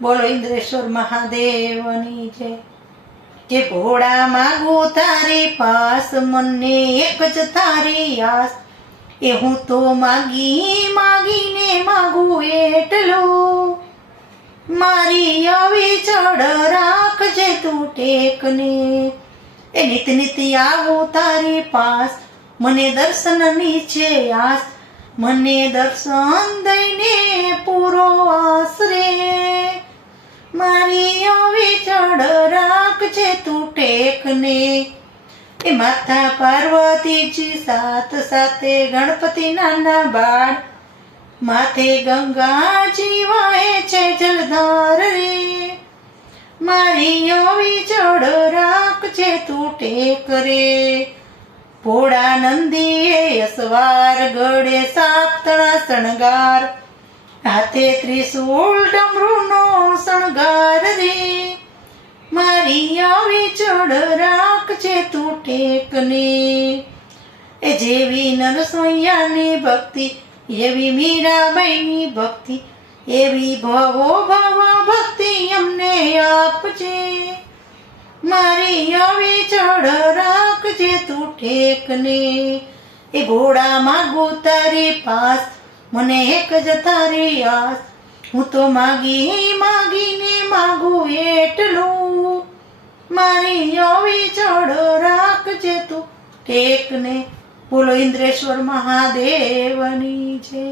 બોલો ઇન્દ્રેશ્વર મહાદેવની જય। જે ભોળા માગું તારી પાસ, મને એક જ તારી આસ, એ હું તો માગીને માગું એટલું, મારી આવી ચડ રાખજે તું ટેકને। એ નિત નિત આવું તારી પાસ, મને દર્શનની છે આસ, મને દર્શન દઈને પૂરો આશરે, મારી આવી ચડ રાખજે તું ટેકને। એ માતા પાર્વતીજી સાત સાથે ગણપતિ નાના બાળ, માથે ગંગાજી વહે છે જલધાર રે, મારી આવી ચડ રાખજે તું ટેક રે। ભોળા નંદીએ અસવાર, ગળે સાતણા શણગાર, હાથે ત્રિશૂળ ડમરૂનો શણગાર રે, મારી આવી ચડ રાખજે તું ટેકને। એ જેવી નરસૈયાની ભક્તિ, એવી મીરાબાઈની ભક્તિ, એવી ભવો ભવ ભક્તિ અમને આપજે, મારી આવી ચડ રાખજે તું ટેકને। એ ભોળા માગું તારી પાસ, મને એક જ તારી આસ, હું તો માગીને માગું એટલું, મારી આવી ચડ રાખજે તું ટેકને। બોલો ઇન્દ્રેશ્વર મહાદેવની જય।